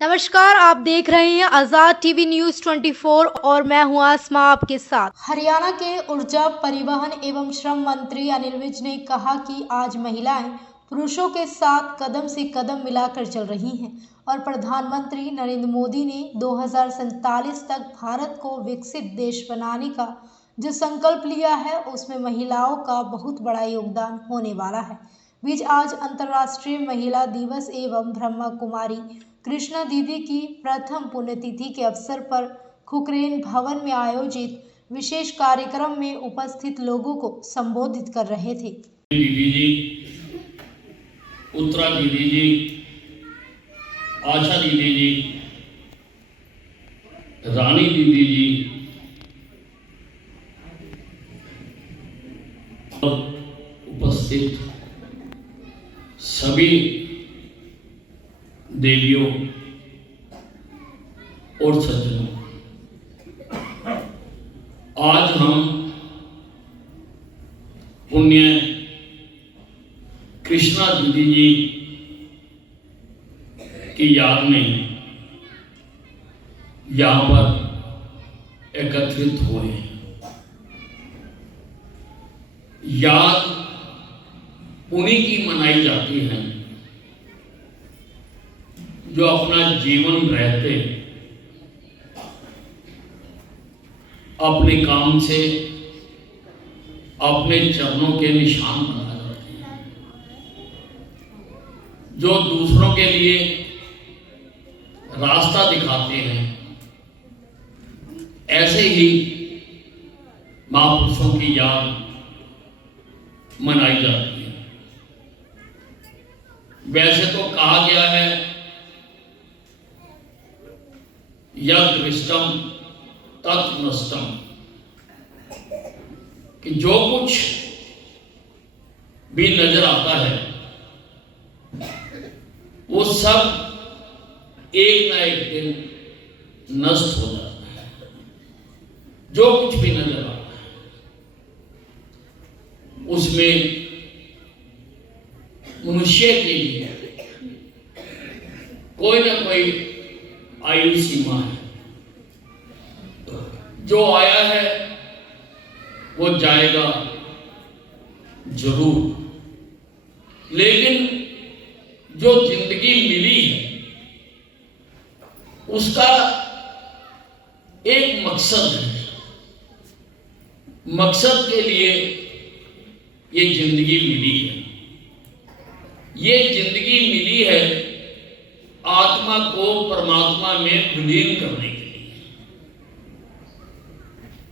नमस्कार, आप देख रहे हैं आजाद टीवी न्यूज 24 और मैं हूं आसमा आपके साथ। हरियाणा के ऊर्जा, परिवहन एवं श्रम मंत्री अनिल विज ने कहा कि आज महिलाएं पुरुषों के साथ कदम से कदम मिलाकर चल रही हैं और प्रधानमंत्री नरेंद्र मोदी ने 2047 तक भारत को विकसित देश बनाने का जो संकल्प लिया है उसमें महिलाओं का बहुत बड़ा योगदान होने वाला है। विज आज अंतर्राष्ट्रीय महिला दिवस एवं ब्रह्मा कुमारी कृष्णा दीदी की प्रथम पुण्यतिथि के अवसर पर खुकरेन भवन में आयोजित विशेष कार्यक्रम में उपस्थित लोगों को संबोधित कर रहे थे। दीदी जी, उत्तरा दीदी जी, आशा दीदी जी, रानी दीदी जी और उपस्थित सभी देवियों और सज्जनों, आज हम पुण्य कृष्णा दीदी जी की याद में यहाँ पर एकत्रित हुए हैं। याद उन्हीं की मनाई जाती है जो अपना जीवन रहते अपने काम से अपने चरणों के निशान बना जाते हैं, जो दूसरों के लिए रास्ता दिखाते हैं। ऐसे ही महापुरुषों की याद मनाई जाती है। वैसे तो कहा गया है यद दृष्टम तत् नष्टम, कि जो कुछ भी नजर आता है वो सब एक ना एक दिन नष्ट हो जाता है। जो कुछ भी नजर आता है उसमें मनुष्य के लिए कोई ना कोई आयु सीमा है। जो आया है वो जाएगा जरूर, लेकिन जो जिंदगी मिली है उसका एक मकसद है। मकसद के लिए ये जिंदगी मिली है। ये जिंदगी मिली है आत्मा को परमात्मा में विलीन करने के लिए।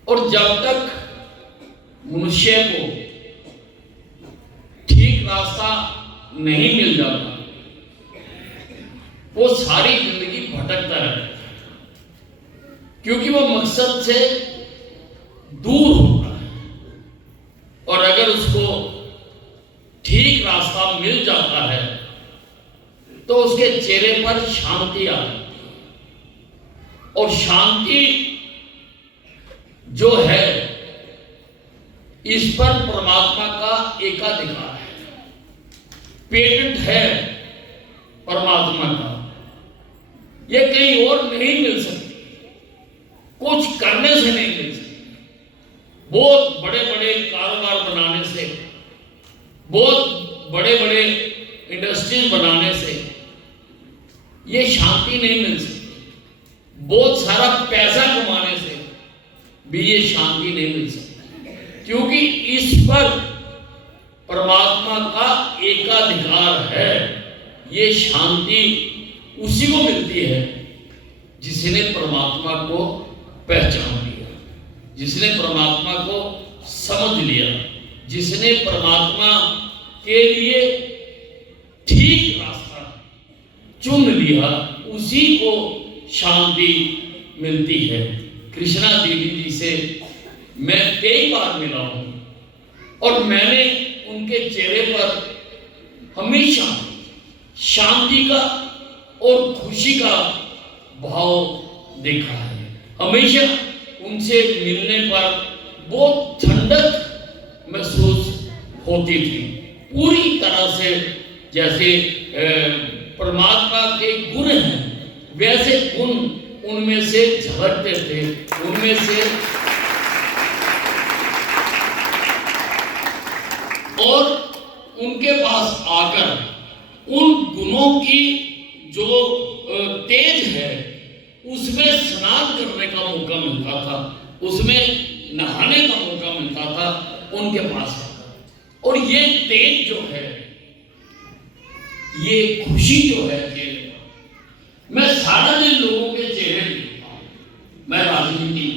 और जब तक मनुष्य को ठीक रास्ता नहीं मिल जाता वो सारी जिंदगी भटकता रहता है, क्योंकि वो मकसद से दूर होता है। और अगर उसको ठीक रास्ता मिल जाता है तो उसके चेहरे पर शांति आ जाती है। और शांति जो है इस पर परमात्मा का एकाधिकार है, पेटेंट है परमात्मा का। ये कहीं और नहीं मिल सकती, कुछ करने से नहीं मिल सकती। बहुत बड़े बड़े कारोबार बनाने से, बहुत बड़े बड़े इंडस्ट्रीज बनाने से ये शांति नहीं मिल सकती। बहुत सारा पैसा कमाने से भी ये शांति नहीं मिल सकती, क्योंकि इस पर परमात्मा का एकाधिकार है। ये शांति उसी को मिलती है जिसने परमात्मा को पहचान लिया, जिसने परमात्मा को समझ लिया, जिसने परमात्मा के लिए ठीक रास्ता चुन लिया, उसी को शांति मिलती है। कृष्णा दीदी जी से मैं कई बार मिला हूं और मैंने उनके चेहरे पर हमेशा शांति का और खुशी का भाव देखा है। हमेशा उनसे मिलने पर बहुत ठंडक महसूस होती थी, पूरी तरह से जैसे परमात्मा के गुण हैं वैसे गुण उनमें से झलकते थे, उनमें से और उनके पास आकर उन गुणों की जो तेज है उसमें स्नान करने का मौका मिलता था, उसमें नहाने का मौका मिलता था उनके पास आकर। और ये तेज जो है, ये खुशी जो है चेहरे पर, मैं सारा दिन लोगों के चेहरे देखता हूँ, मैं राजनीति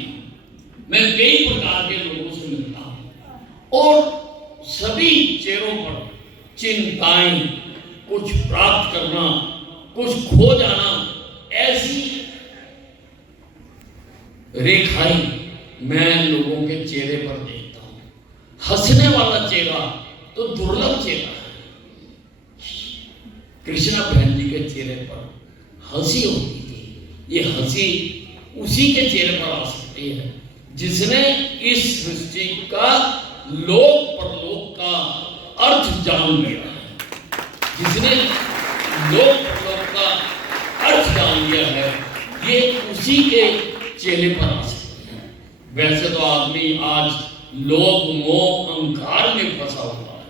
में कई प्रकार के लोगों से मिलता हूँ और सभी चेहरों पर चिंताएं, कुछ प्राप्त करना, कुछ खो जाना, ऐसी रेखाएं मैं लोगों के चेहरे पर देखता हूं। हंसने वाला चेहरा तो दुर्लभ चेहरा है। कृष्णा बहन जी के चेहरे पर हंसी होती थी, ये हंसी उसी के चेहरे पर आ सकती है जिसने इस सृष्टि का लोक परलोक का अर्थ जान लिया है, जिसने लोक परलोक का अर्थ जान लिया है, ये उसी के चेहरे पर आ सकते हैं। वैसे तो आदमी आज लोभ मोह अहंकार में फंसा हुआ है,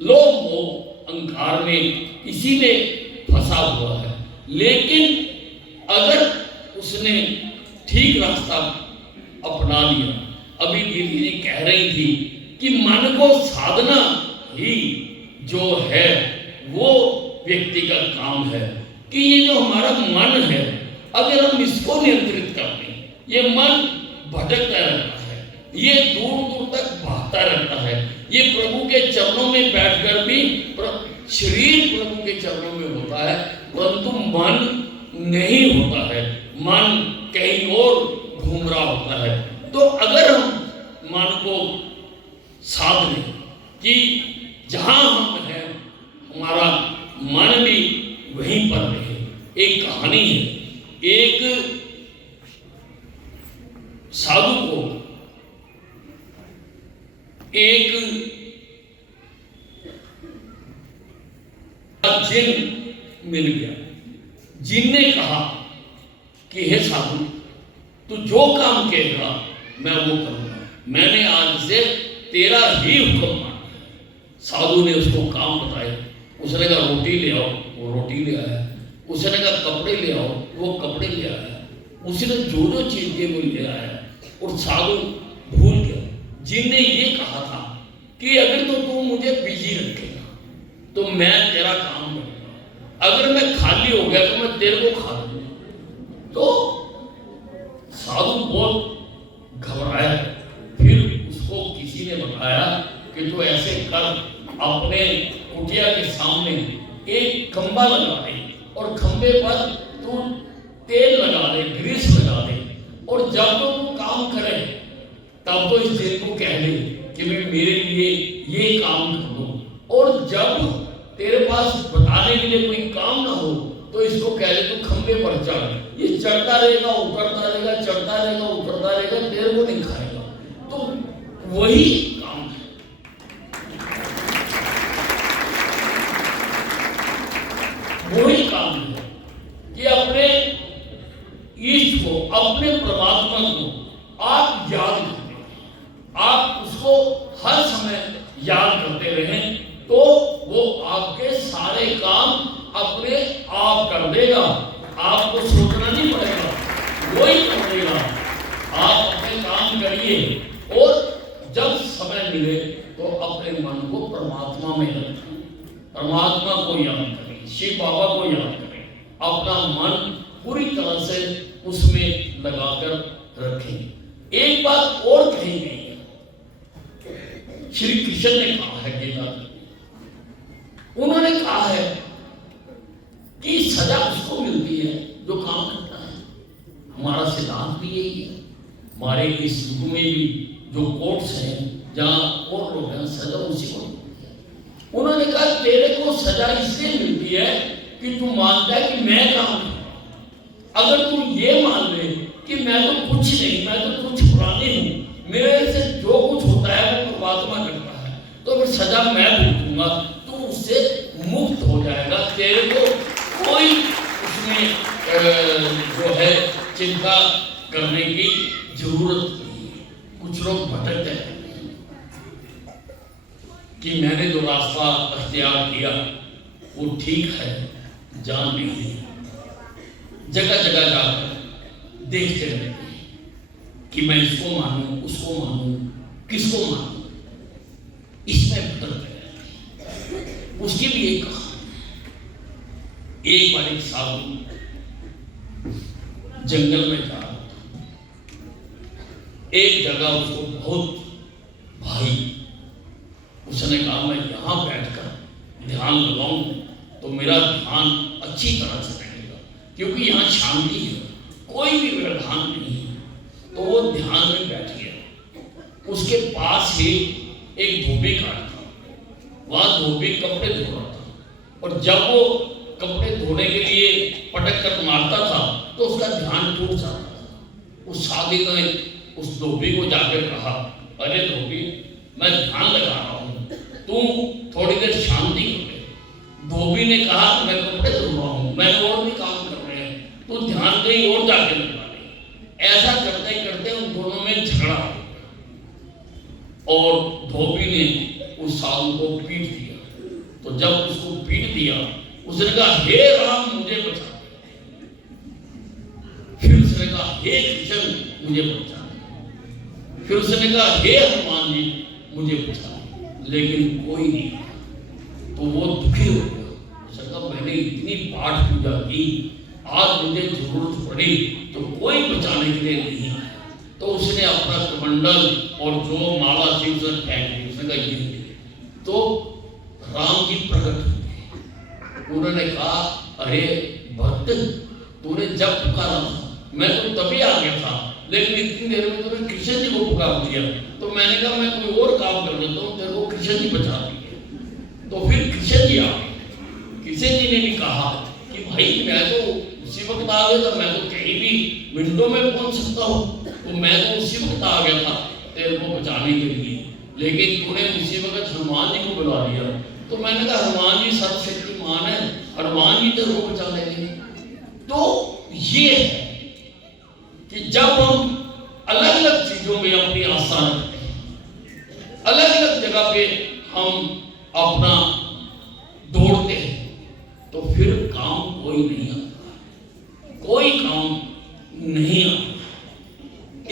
लोभ मोह अहंकार में इसी में फंसा हुआ है, लेकिन अगर उसने ठीक रास्ता अपना लिया, अभी दीदी जी कह रही थी कि मन को साधना ही जो है वो व्यक्ति का काम है, कि ये जो हमारा मन है अगर हम इसको नियंत्रित कर लें, ये मन भटकता रहता है, ये दूर दूर तक भागता रहता है, ये प्रभु के चरणों में बैठकर भी शरीर प्रभु के चरणों में होता है परंतु मन नहीं होता है, मन कहीं और घूम रहा होता है। तो अगर हम मन को साध लें कि जहां हम हैं हमारा मन भी वहीं पर रहे। एक कहानी है, एक साधु को एक जिन मिल गया। जिन ने कहा कि हे साधु, तू जो काम कहेगा मैं वो करूंगा, मैंने आज से तेरा ही हुक्म माना। साधु ने उसको काम बताया, उसने कहा रोटी ले आओ, वो रोटी ले आया, उसने कहा कपड़े ले आओ, वो कपड़े ले आया, उसने जो जो चीज के वो ले आया और साधु भूल गया। जिन ने ये कहा था कि अगर तो तू मुझे बिजी रखेगा तो मैं तेरा काम करूंगा, अगर मैं खाली हो गया तो मैं तेरे को खा लूंगा। तो साधु बहुत घबराया, फिर उसको किसी ने बताया कि तू ऐसे कर, अपने कुटिया के सामने एक खंबा लगा दे और खंबे पर तू तेल लगा दे, ग्रीस लगा दे, और जब तो तू काम करे तब तो इस तेल को कह दे कि मैं मेरे लिए ये काम कर दूं, और जब तेरे पास बताने के लिए कोई काम ना हो तो इसको कह दे तू खंबे पर चढ़, ये चढ़ता रहेगा उतरता रहेगा, चढ़ता रहेगा उतरता रहेगा, तेरे को नहीं खाएगा। तो वही काम है। वही काम है कि अपने ईष्ट को, अपने परमात्मा को आप याद करें, आप उसको हर समय याद करते रहें तो वो आपके सारे काम अपने आप कर देगा, आपको सोचना नहीं पड़ेगा, वही कर देगा। आप अपने काम करिए और जब समय मिले तो अपने मन को परमात्मा में रखें, परमात्मा को याद करें, शिव बाबा को याद करें, अपना मन पूरी तरह से उसमें लगाकर रखें। एक बात और कही गई है, श्री कृष्ण ने कहा है गीता में, उन्होंने कहा है कि सजा उसको मिलती है जो काम करता है। हमारा सिद्धांत भी यही है, हमारे इस युग में भी जो कोर्ट्स हैं जहां और लोग हैं, सजा उसी को मिलती है। उन्होंने कहा तेरे को सजा इसलिए मिलती है कि तू मानता है कि मैं काम करता हूं। अगर तू ये मान ले कि मैं तो कुछ नहीं, मैं तो कुछ पुरानी हूं, मेरे से जो कुछ होता है वो परमात्मा करता है, तो फिर सजा मैं भुगतूंगा, तो उससे मुक्त हो जाएगा, तेरे को कोई उसमें चिंता करने की जरूरत नहीं है। कुछ लोग भटकते हैं कि मैंने जो रास्ता अख्तियार किया वो ठीक है, जान लीजिए जगह जगह जाकर देखते रहते हैं कि मैं इसको मानूं, उसको मानूं, किसको मानूं, इसमें भटकते रहते हैं। उसकी भी एक कहानी। एक बार एक साधु जंगल में जा रहा था। एक जगह उसको बहुत भाई, उसने कहा मैं यहां बैठकर ध्यान लगाऊं तो मेरा ध्यान अच्छी तरह से लगेगा, क्योंकि यहाँ शांति है, कोई भी व्यवधान नहीं है। तो वो ध्यान में बैठ गया। उसके पास ही एक धोबी घाट था, वहां धोबी कपड़े धो रहा था, और जब वो कपड़े धोने के लिए पटक कर मारता था तो उसका ध्यान टूट जाता था। उस साधु ने उस धोबी को जाकर कहा, अरे धोबी, मैं ध्यान लगा रहा हूँ, तू थोड़ी देर शांति कर ले। धोबी ने कहा, मैं कपड़े धो रहा हूँ, मैंने और भी काम कर रहे हैं, तू ध्यान कहीं और जाके लगा ले। ऐसा करते करते उन दोनों में झगड़ा हो गया और धोबी ने उस साधु को पीट दिया। तो जब उसको पीट दिया, उसने कहा, हे राम मुझे बचा। फिर उसने कहा, हे कृष्ण मुझे बचा। फिर उसने कहा, हे हनुमान जी मुझे बचा। लेकिन कोई नहीं। तो वो दुखी हो गया। उसने कहा, मैंने इतनी पाठ पूजा की, आज मुझे जरूरत पड़ी तो कोई बचाने के लिए नहीं आया। तो उसने अपना कमंडल और जो माला थी उसे फेंक दी। उसने कहा, ये तो राम जी प्रकट हुए। उन्होंने कहा, अरे भक्त, तूने जब पुकारा था मैं तो तभी आ गया था, लेकिन इतनी देर में तूने कृष्ण जी को पुकार दिया। तो मैंने कहा, मैं कोई और काम कर लेता हूँ, तेरे को कृष्ण जी बचा दिए। तो फिर कृष्ण जी आ गए। कृष्ण जी ने भी कहा कि भाई मैं तो उसी वक्त आ गया था, मैं तो कहीं भी विंडो में पहुंच सकता हूँ, तो मैं तो उसी वक्त आ गया था तेरे को बचाने के लिए, लेकिन तूने उसी वक्त हनुमान जी को बुला लिया। तो मैंने कहा, हनुमान जी सर्वशक्तिमान है, हनुमान जी तेरे को बचा लेंगे। तो ये है कि जब हम अलग अलग चीजों में अपनी आस्था रखते हैं, अलग अलग जगह पे हम अपना दौड़ते हैं, तो फिर काम कोई नहीं आता, कोई काम नहीं आता।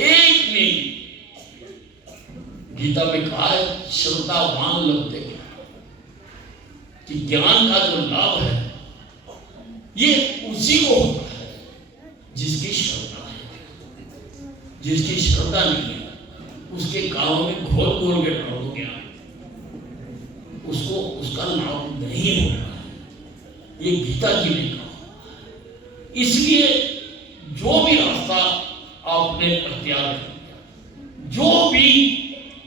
एक ने गीता में कहा है, श्रद्धावान लगते हैं कि ज्ञान का जो लाभ है ये उसी को होता है जिसकी श्रद्धा है। जिसकी श्रद्धा नहीं है उसके कानों में घोल घोल के डाल दो ज्ञान, उसको उसका लाभ नहीं होता है। ये गीता जी ने कहा। इसलिए जो भी रास्ता आपने अख्तियार किया, जो भी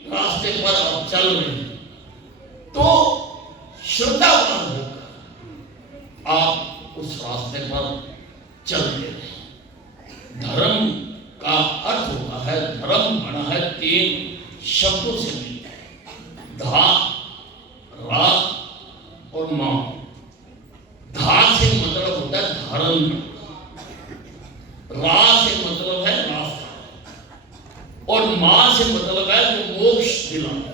रास्ते पर आप चल रहे हैं, तो श्रद्धावान होकर आप उस रास्ते पर चलते रहे। धर्म का अर्थ होता है, धर्म बना है 3 शब्दों से मिलकर, धा, रा और मा। धा से मतलब होता है धारण, रा से मतलब है रास्ता, और मां से मतलब है जो मोक्ष दिलाना।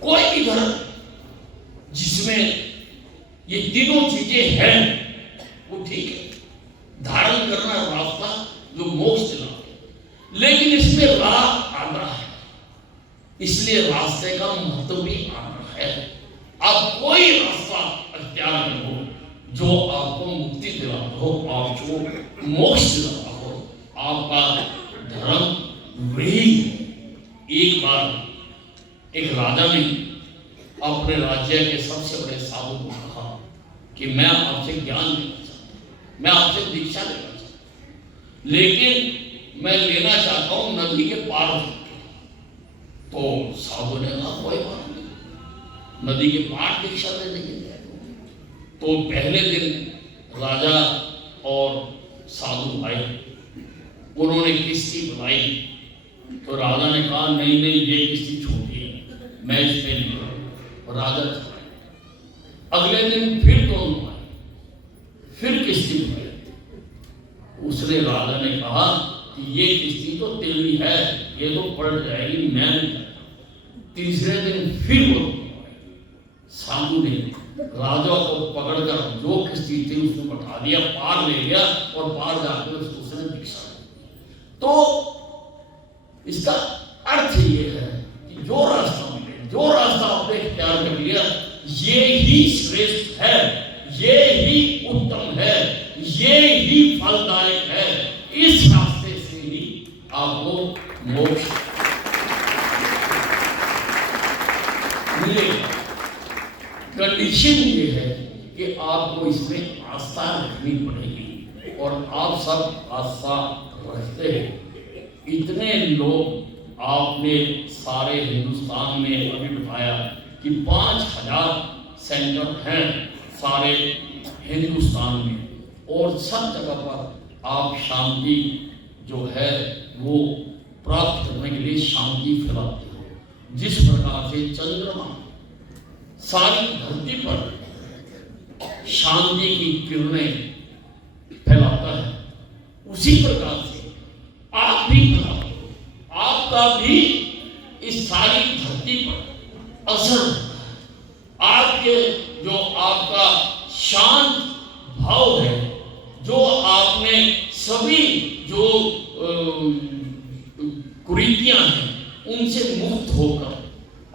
कोई भी धर्म जिसमें ये तीनों चीजें हैं वो ठीक है, धारण करना रास्ता जो मोक्ष दिलाना, लेकिन इसमें राह आना है, इसलिए रास्ते का महत्व भी आना है। आप कोई रास्ता अख्तियार करो जो आपको मुक्ति दिलाता हो, आपको मोक्ष दिलाता हो, आपका धर्म वही। एक बार एक राजा ने अपने राज्य के सबसे बड़े साधु को कहा कि मैं आपसे ज्ञान लेना चाहता हूं, मैं आपसे दीक्षा लेना चाहता हूं, लेकिन मैं लेना चाहता हूं नदी के पार होकर। तो साधु ने कहा, कोई बात नहीं, नदी के पार दीक्षा दे देंगे। तो पहले दिन राजा और साधु भाई उन्होंने किश्ती बनाई। तो राजा ने कहा, नहीं नहीं, ये किश्ती छोटी है, मैं इसमें नहीं करूँ। और राजा था। अगले दिन फिर दोनों आए, फिर किश्ती बनाई। उस दूसरे राजा ने कहा कि ये किस्ती तो तेरी है, ये तो पलट जाएगी, मैं नहीं जाता। तीसरे दिन फिर वो साधु ने राजा को पकड़कर जो किस्ती थी उसको बैठा दिया, पार ले गया और पार जाकर उसने भिक्षा दी। तो इसका अर्थ ये है कि जो रास्ता मिले, जो रास्ता आपने इख्तियार कर लिया, ये ही श्रेष्ठ है, ये ही उत्तम है, ये ही फलदायक है। इस रास्ते से ही आपको मोक्ष मिलेगा। कंडीशन ये है कि आपको इसमें आस्था रखनी पड़ेगी और आप सब आस्था रखते हैं। इतने लोग आपने सारे हिंदुस्तान में अभी बताया कि 5000 सेंटर हैं सारे हिंदुस्तान में और सब जगह पर आप शांति जो है वो प्राप्त करने के लिए शांति फैलाते हो। जिस प्रकार से चंद्रमा सारी धरती पर शांति की किरणें फैलाता है, उसी प्रकार से आप भी फैलाते हो। आपका भी इस सारी धरती पर असर होता है। आपके जो आपका शांत भाव है, जो आपने सभी जो कुरीतियां हैं उनसे मुक्त होकर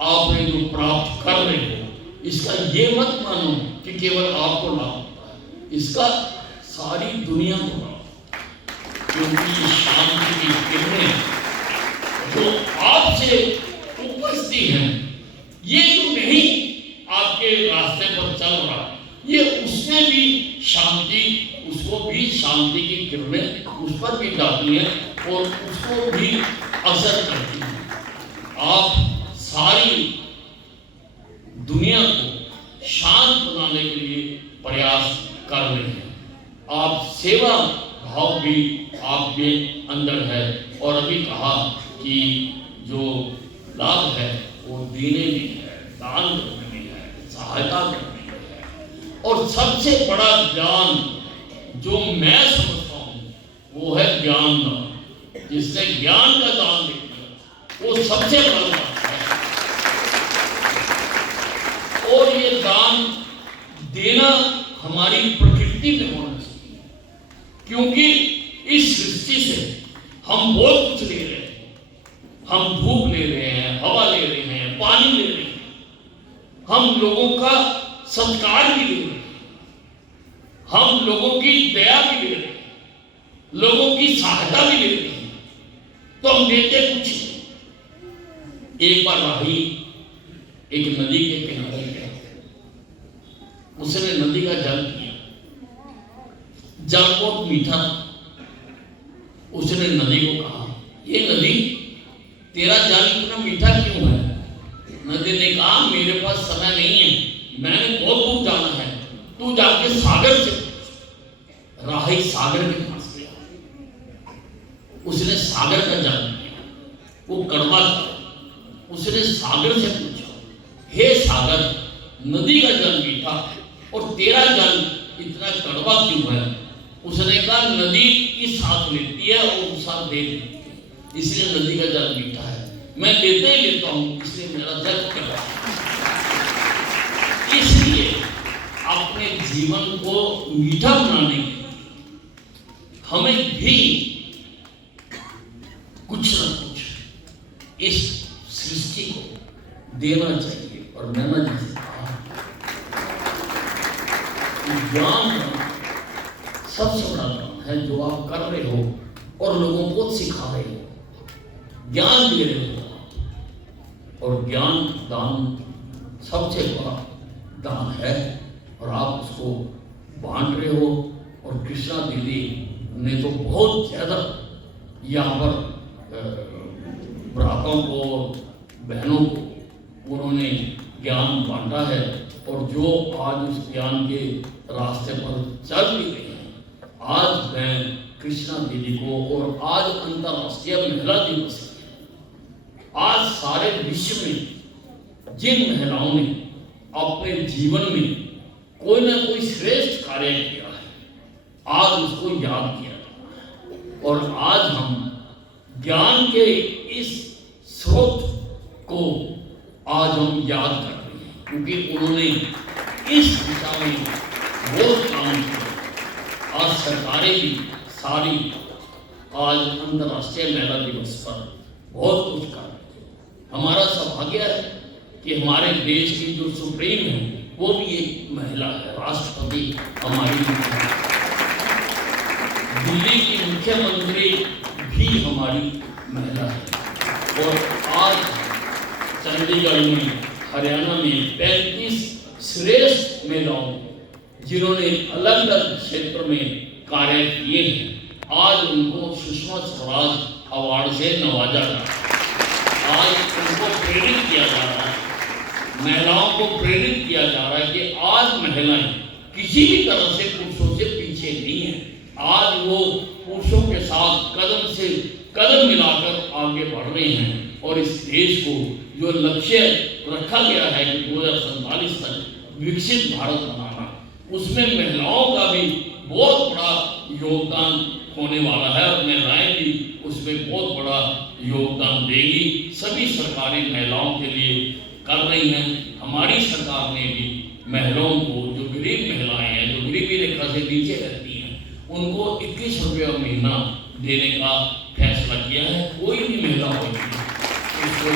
आपने जो प्राप्त कर रहे हो, इसका ये मत मानो कि केवल आपको लाभ होता है, इसका सारी दुनिया को लाभ, क्योंकि ये शांति की किरणें जो आपसे उपस्थित हैं, ये जो नहीं आपके रास्ते पर चल रहा, ये उसमें भी शांति, उसको भी शांति की किरणें उस पर भी डालती हैं और उसको भी असर करती हैं। आप सारी दुनिया को शांत बनाने के लिए प्रयास कर रहे हैं। आप सेवा भाव भी आपके अंदर है और अभी कहा कि जो लाभ है वो देने में है, दान करने में है, सहायता करने में है। और सबसे बड़ा ज्ञान जो मैं समझता हूँ वो है ज्ञान दान। जिसने ज्ञान का दान दिया वो सबसे बड़ा बात है। और ये दान देना हमारी प्रकृति में होना चाहिए, क्योंकि इस सृष्टि से हम बहुत कुछ ले रहे हैं। हम धूप ले रहे हैं, हवा ले रहे हैं, पानी ले रहे हैं, हम लोगों का सत्कार भी ले रहे हैं, हम लोगों की दया भी ले रहे हैं, लोगों की सहायता भी ले रहे हैं, तो हम देते कुछ नहीं। एक बार राही एक नदी के किनारे गया, उसने नदी का जल पिया, जल बहुत मीठा। उसने नदी को कहा, ये नदी तेरा जल इतना मीठा क्यों है? नदी ने कहा, मेरे पास समय नहीं है, मैंने बहुत दूर जाना है, तू जाके सागर से। राही सागर के पास गया, उसने सागर का जल पिया, वो कड़वा था। उसने सागर से पूछा, हे सागर, नदी का जल मीठा और तेरा जल इतना कड़वा क्यों है? उसने कहा, नदी इस हाथ लेती है और उस हाथ दे देती है, इसलिए नदी का जल मीठा है। मैं लेते ही लेता हूं, इसलिए मेरा जल कड़वा है। इसलिए अपने जीवन को मीठा बनाने के लिए हमें भी कुछ न कुछ इस सृष्टि को देना चाहिए। और मैंने जैसे कहा, ज्ञान सबसे बड़ा काम है जो आप कर रहे हो और लोगों को सिखा रहे हो, ज्ञान दे रहे हो। और ज्ञान दान सबसे बड़ा दान है और आप उसको बांट रहे हो। और कृष्णा दीदी ने तो बहुत ज्यादा यहाँ पर भ्राताओं को, बहनों को उन्होंने ज्ञान बांटा है और जो आज उस ज्ञान के रास्ते पर चल भी रहे हैं। आज मैं कृष्णा दीदी को, और आज अंतर्राष्ट्रीय महिला दिवस है, आज सारे विश्व में जिन महिलाओं ने अपने जीवन में कोई ना कोई श्रेष्ठ कार्य किया है, आज उसको याद किया जाता है। और आज हम ज्ञान के इस स्रोत को आज हम याद कर रहे हैं, क्योंकि उन्होंने इस दिशा में बहुत काम किया। आज सरकारें भी सारी आज अंतर्राष्ट्रीय महिला दिवस पर बहुत कुछ कर रही है। हमारा सौभाग्य है कि हमारे देश की जो सुप्रीम है वो भी एक महिला है, राष्ट्रपति हमारी दिल्ली की मुख्यमंत्री भी हमारी महिला है। और आज चंडीगढ़ में, हरियाणा में 35 श्रेष्ठ महिलाओं जिन्होंने अलग अलग क्षेत्र में कार्य किए हैं, आज उनको सुषमा स्वराज अवार्ड से नवाजा जा रहा है। आज उनको प्रेरित किया जा रहा है, महिलाओं को प्रेरित किया जा रहा है कि आज महिलाएं किसी भी तरह से पुरुषों से पीछे नहीं है। आज वो पुरुषों के साथ कदम से कदम मिलाकर आगे बढ़ रहे हैं और इस देश को जो लक्ष्य रखा गया है कि 2047 तक विकसित भारत बनाना, उसमें महिलाओं का भी बहुत बड़ा योगदान होने वाला है और महिलाएं भी उसमें बहुत बड़ा योगदान देगी। सभी सरकारें महिलाओं के लिए कर रही हैं। हमारी सरकार ने भी महिलाओं को, जो गरीब महिलाएं हैं, जो गरीबी रेखा से नीचे रहती हैं, उनको 21 रुपये महीना देने का फैसला किया है। कोई भी महिला होगी, उसको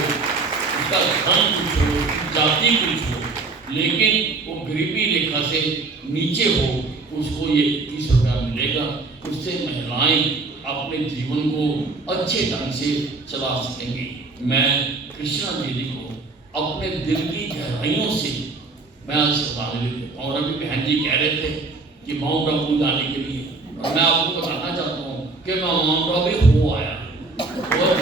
उसका धन कुछ हो, जाति कुछ हो, लेकिन वो गरीबी रेखा से नीचे हो, उसको ये 21 रुपया मिलेगा। उससे महिलाएं अपने जीवन को अच्छे ढंग से चला सकेंगी। मैं कृष्णा दीदी को अपने दिल की गहराइयों से मैं आज श्रद्धांजलि देता हूँ। और अभी बहन जी कह रहे थे कि माउंट आबू जाने के लिए, और मैं आपको बताना चाहता हूँ कि मैं माउंट आबू हो आया और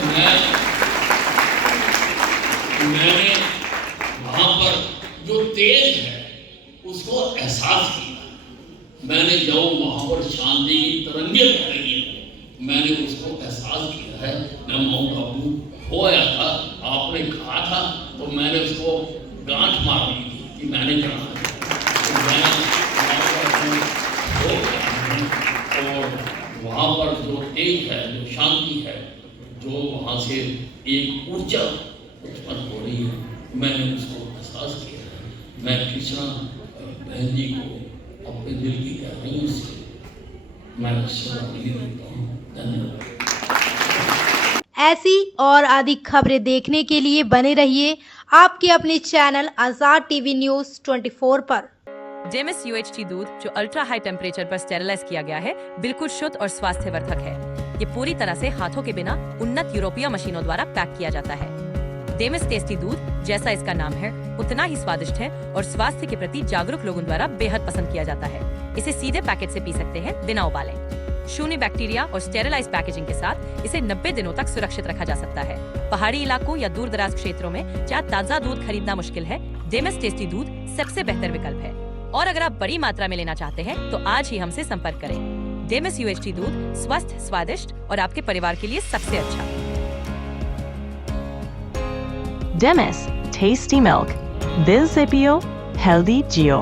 मैंने वहाँ पर जो तेज है उसको एहसास किया। मैंने जब वहाँ पर शांति की तरंगे बह रही है, मैंने उसको एहसास किया है। मैं माउंट आबू हो आया था, आपने कहा था तो मैंने उसको गांठ मार ली थी कि मैंने जाना है। तो मैं और वहाँ पर जो तेज है, जो शांति है, जो वहाँ से एक ऊर्जा उत्पन्न हो रही है, मैंने उसको एहसास किया है। मैं कृष्णा बहन जी को अपने दिल की गहराइयों से मैं श्रद्धांजलि देता हूँ। धन्यवाद। ऐसी और अधिक खबरें देखने के लिए बने रहिए आपके अपने चैनल आजाद टीवी न्यूज़ 24 पर। डेमिस UHT दूध जो अल्ट्रा हाई टेम्परेचर पर स्टेरिलाइज किया गया है, बिल्कुल शुद्ध और स्वास्थ्यवर्धक है। ये पूरी तरह से हाथों के बिना उन्नत यूरोपीय मशीनों द्वारा पैक किया जाता है। डेमिस टेस्टी दूध, जैसा इसका नाम है, उतना ही स्वादिष्ट है और स्वास्थ्य के प्रति जागरूक लोगों द्वारा बेहद पसंद किया जाता है। इसे सीधे पैकेट से पी सकते हैं बिना उबाले। शून्य बैक्टीरिया और स्टेरिलाइज पैकेजिंग के साथ इसे 90 दिनों तक सुरक्षित रखा जा सकता है। पहाड़ी इलाकों या दूर दराज क्षेत्रों में जहाँ ताजा दूध खरीदना मुश्किल है, डेमिस टेस्टी दूध सबसे बेहतर विकल्प है। और अगर आप बड़ी मात्रा में लेना चाहते हैं तो आज ही हमसे संपर्क करें। डेमिस UHT दूध स्वस्थ, स्वादिष्ट और आपके परिवार के लिए सबसे अच्छा। Demis, tasty milk. Bill Zipio, healthy Geo.